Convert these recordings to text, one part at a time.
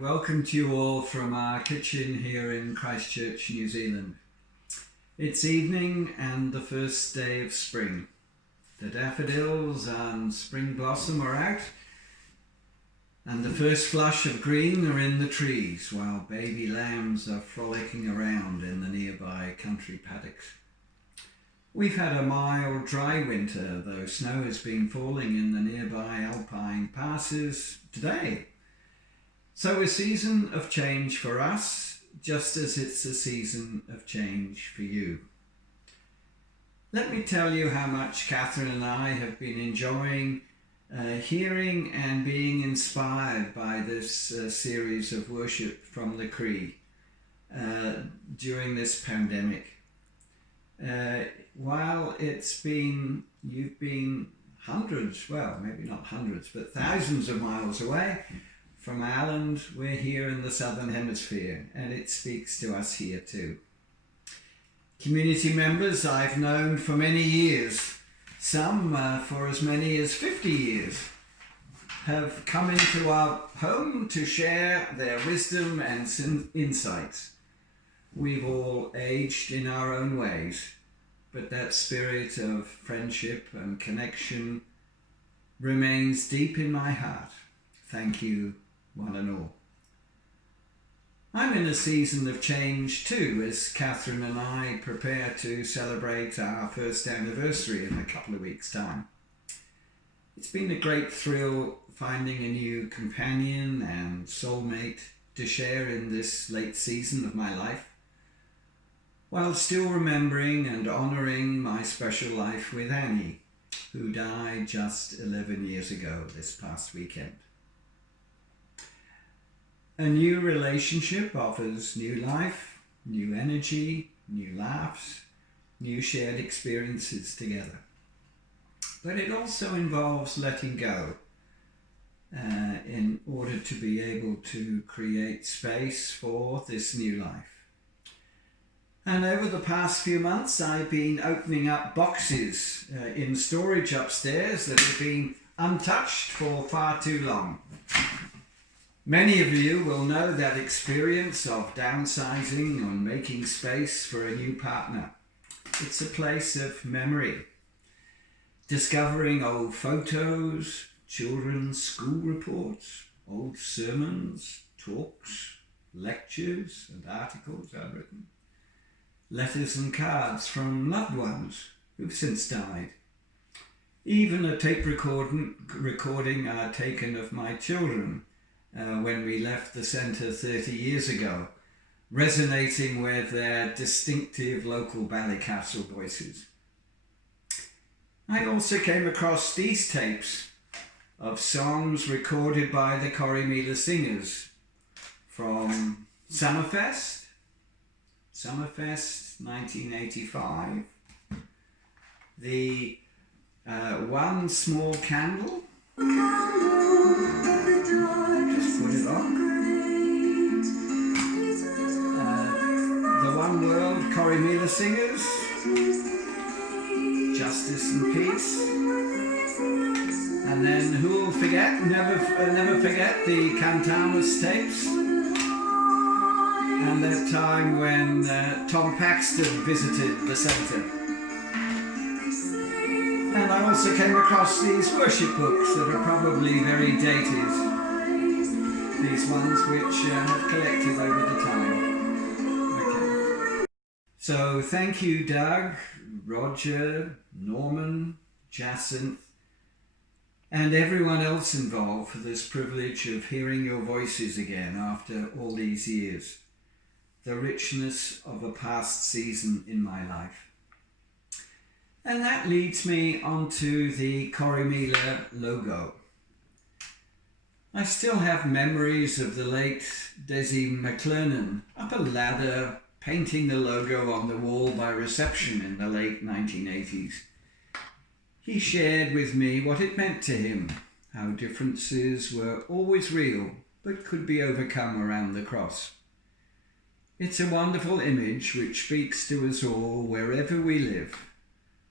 Welcome to you all from our kitchen here in Christchurch, New Zealand. It's evening and the first day of spring. The daffodils and spring blossom are out, and the first flush of green are in the trees, while baby lambs are frolicking around in the nearby country paddocks. We've had a mild, dry winter, though snow has been falling in the nearby alpine passes today. So a season of change for us, just as it's a season of change for you. Let me tell you how much Catherine and I have been enjoying hearing and being inspired by this series of worship from the Croi during this pandemic. While you've been hundreds, well, maybe not hundreds, but thousands of miles away from Ireland, we're here in the Southern Hemisphere, and it speaks to us here too. Community members I've known for many years, some for as many as 50 years, have come into our home to share their wisdom and insights. We've all aged in our own ways, but that spirit of friendship and connection remains deep in my heart. Thank you, one and all. I'm in a season of change too, as Catherine and I prepare to celebrate our first anniversary in a couple of weeks' time. It's been a great thrill finding a new companion and soulmate to share in this late season of my life, while still remembering and honouring my special life with Annie, who died just 11 years ago this past weekend. A new relationship offers new life, new energy, new laughs, new shared experiences together. But it also involves letting go in order to be able to create space for this new life. And over the past few months, I've been opening up boxes in storage upstairs that have been untouched for far too long. Many of you will know that experience of downsizing and making space for a new partner. It's a place of memory. Discovering old photos, children's school reports, old sermons, talks, lectures and articles I've written. Letters and cards from loved ones who've since died. Even a tape recording taken of my children when we left the centre 30 years ago, resonating with their distinctive local Ballycastle voices. I also came across these tapes of songs recorded by the Croi singers from Summerfest 1985, the One Small Candle, just put it on, the One World Croi singers, Justice and Peace, and then who will forget, never forget the Cantamus tapes, and that time when Tom Paxton visited the centre. And I also came across these worship books that are probably very dated, these ones which have collected over the time. Okay. So thank you, Doug, Roger, Norman, Jacinth, and everyone else involved for this privilege of hearing your voices again after all these years. The richness of a past season in my life. And that leads me onto the Croi logo. I still have memories of the late Desi McClernon up a ladder painting the logo on the wall by reception in the late 1980s. He shared with me what it meant to him, how differences were always real but could be overcome around the cross. It's a wonderful image which speaks to us all wherever we live,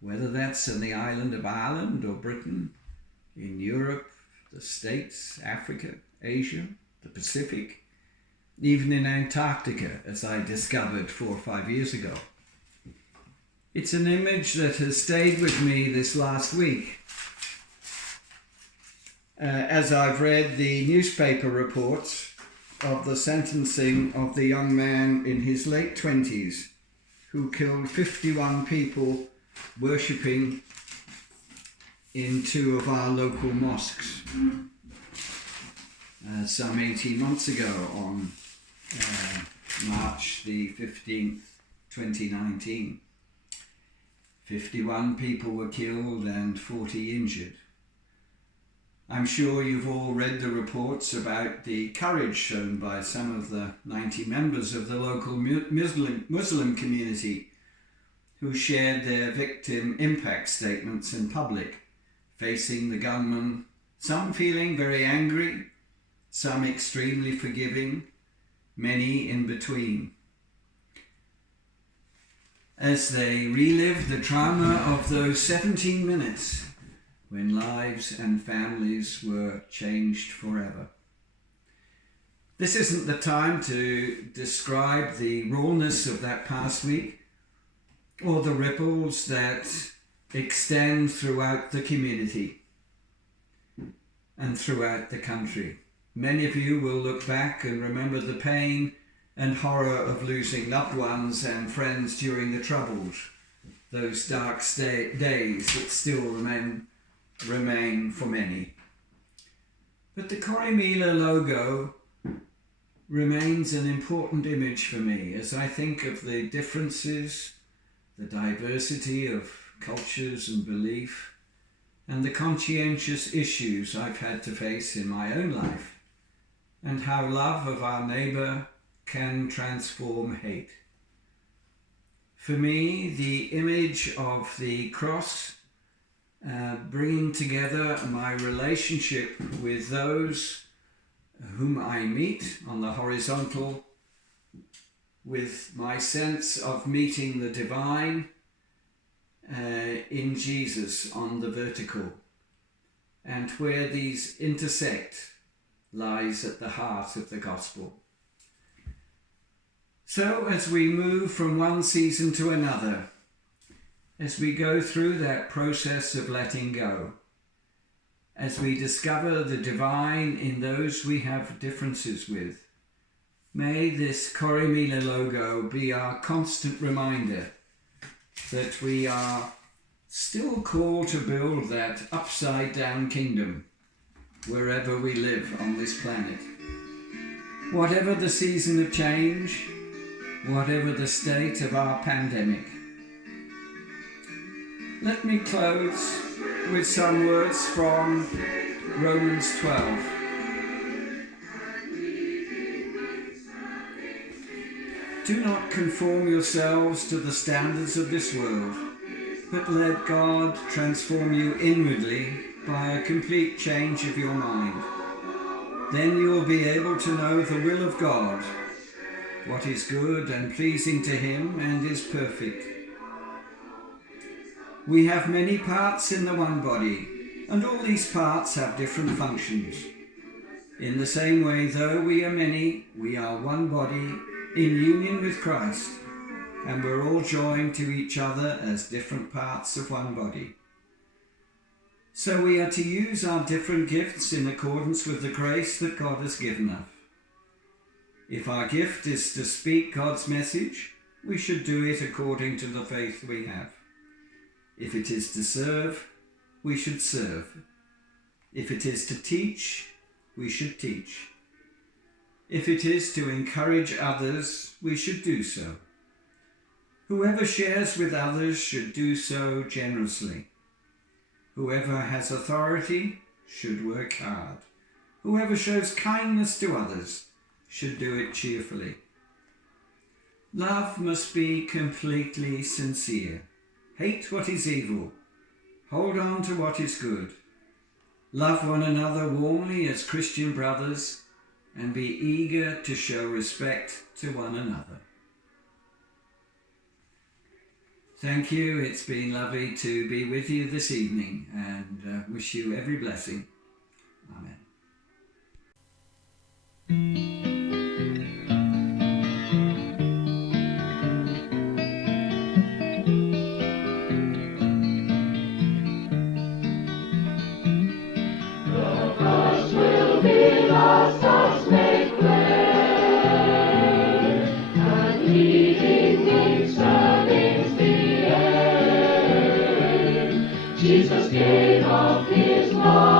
whether that's in the island of Ireland or Britain, in Europe, the States, Africa, Asia, the Pacific, even in Antarctica, as I discovered 4 or 5 years ago. It's an image that has stayed with me this last week. As I've read the newspaper reports of the sentencing of the young man in his late 20s who killed 51 people worshipping in 2 of our local mosques some 18 months ago on March the 15th, 2019. 51 people were killed and 40 injured. I'm sure you've all read the reports about the courage shown by some of the 90 members of the local Muslim community who shared their victim impact statements in public, facing the gunman, some feeling very angry, some extremely forgiving, many in between, as they relive the trauma of those 17 minutes when lives and families were changed forever. This isn't the time to describe the rawness of that past week or the ripples that extend throughout the community and throughout the country. Many of you will look back and remember the pain and horror of losing loved ones and friends during the Troubles, those dark days that still remain for many. But the Croi logo remains an important image for me as I think of the differences, the diversity of cultures and belief, and the conscientious issues I've had to face in my own life, and how love of our neighbour can transform hate. For me, the image of the cross bringing together my relationship with those whom I meet on the horizontal, with my sense of meeting the divine in Jesus on the vertical, and where these intersect lies at the heart of the gospel. So as we move from one season to another, as we go through that process of letting go, as we discover the divine in those we have differences with, may this Croi logo be our constant reminder that we are still called to build that upside-down kingdom wherever we live on this planet. Whatever the season of change, whatever the state of our pandemic. Let me close with some words from Romans 12. Do not conform yourselves to the standards of this world, but let God transform you inwardly by a complete change of your mind. Then you will be able to know the will of God, what is good and pleasing to Him and is perfect. We have many parts in the one body, and all these parts have different functions. In the same way, though we are many, we are one body in union with Christ, and we're all joined to each other as different parts of one body. So we are to use our different gifts in accordance with the grace that God has given us. If our gift is to speak God's message, we should do it according to the faith we have. If it is to serve, we should serve. If it is to teach, we should teach. If it is to encourage others, we should do so. Whoever shares with others should do so generously. Whoever has authority should work hard. Whoever shows kindness to others should do it cheerfully. Love must be completely sincere. Hate what is evil. Hold on to what is good. Love one another warmly as Christian brothers, and be eager to show respect to one another. Thank you. It's been lovely to be with you this evening, and wish you every blessing. Amen. Jesus gave of his life.